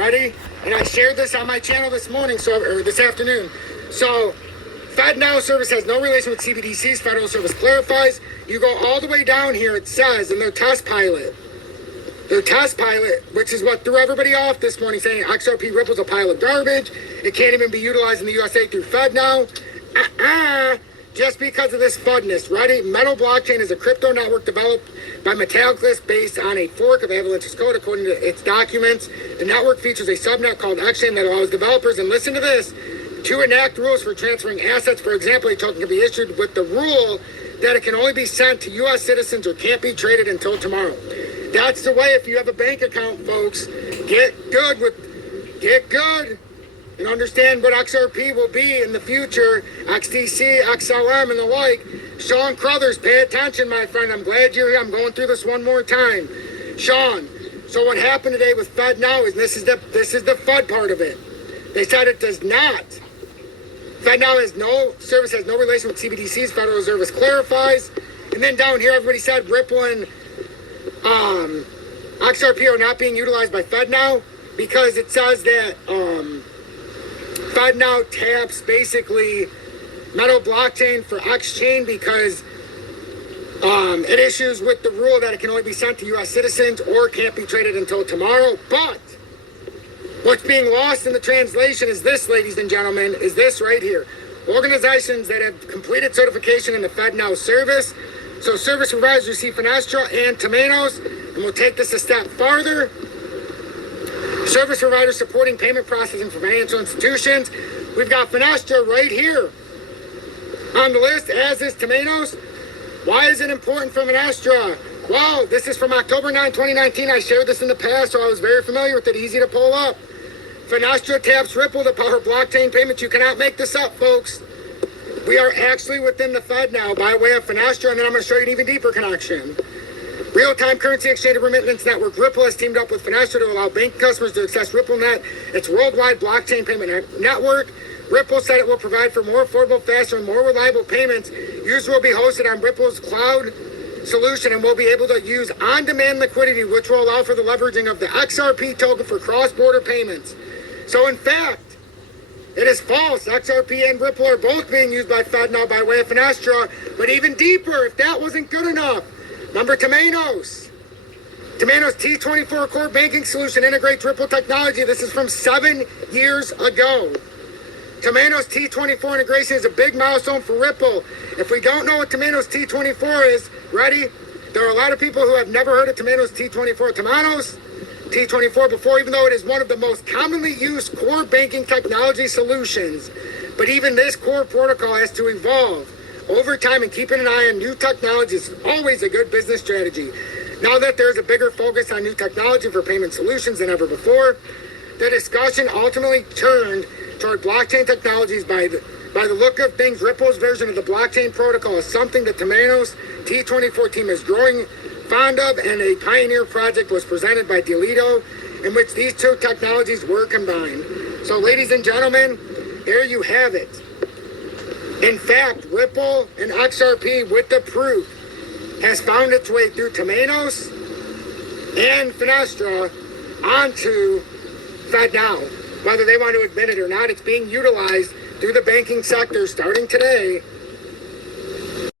Ready? And I shared this on my channel this morning, or this afternoon. So, Fednow service has no relation with CBDCs. Federal service clarifies. You go all the way down here, it says in their test pilot, which is what threw everybody off this morning, saying XRP Ripple's a pile of garbage. It can't even be utilized in the USA through Fednow. Just because of this fudness. Ready? Metal blockchain is a crypto network developed by Metallicus based on a fork of Avalanche's code. According to its documents, the network features a subnet called XChain that allows developers, and listen to this, to enact rules for transferring assets. For example, a token can be issued with the rule that it can only be sent to U.S. citizens or can't be traded until tomorrow. That's the way. If you have a bank account, folks, get good and understand what XRP will be in the future, XDC, XLM, and the like. Sean Crothers, pay attention, my friend. I'm glad you're here. I'm going through this one more time. Sean, so what happened today with Fednow is this is the FUD part of it. They said it does not. Fednow has no relation with CBDCs. Federal Reserve clarifies. And then down here, everybody said Ripple and XRP are not being utilized by Fednow because it says that Fednow taps basically metal blockchain for XChain because it issues with the rule that it can only be sent to U.S. citizens or can't be traded until tomorrow. But what's being lost in the translation is this, ladies and gentlemen, is this right here. Organizations that have completed certification in the Fednow service. So service providers receive Fednow and Temenos, and we'll take this a step farther. Service providers supporting payment processing for financial institutions. We've got Fednow right here on the list, as is Temenos. Why is it important for Fednow? Well, this is from October 9, 2019. I shared this in the past, so I was very familiar with it. Easy to pull up. Fednow taps Ripple to power blockchain payments. You cannot make this up, folks. We are actually within the Fednow by way of Fednow, and then I'm going to show you an even deeper connection. Real-time currency exchange and remittance network Ripple has teamed up with Fednow to allow bank customers to access RippleNet, its worldwide blockchain payment network. Ripple said it will provide for more affordable, faster, and more reliable payments. Users will be hosted on Ripple's cloud solution and will be able to use on-demand liquidity, which will allow for the leveraging of the XRP token for cross-border payments. So, in fact, it is false. XRP and Ripple are both being used by Fednow by way of Fednow. But even deeper, if that wasn't good enough, remember Temenos. Temenos T24 core banking solution integrates Ripple technology. This is from 7 years ago. Temenos T24 integration is a big milestone for Ripple. If we don't know what Temenos T24 is, ready? There are a lot of people who have never heard of Temenos T24 before, even though it is one of the most commonly used core banking technology solutions. But even this core protocol has to evolve over time, and keeping an eye on new technology is always a good business strategy. Now that there's a bigger focus on new technology for payment solutions than ever before, the discussion ultimately turned toward blockchain technologies. By the look of things, Ripple's version of the blockchain protocol is something the Temenos T24 team is growing fond of, and a pioneer project was presented by Delito in which these two technologies were combined. So, ladies and gentlemen, there you have it. In fact, Ripple and XRP, with the proof, has found its way through Temenos and Fednow onto Fednow. Whether they want to admit it or not, it's being utilized through the banking sector starting today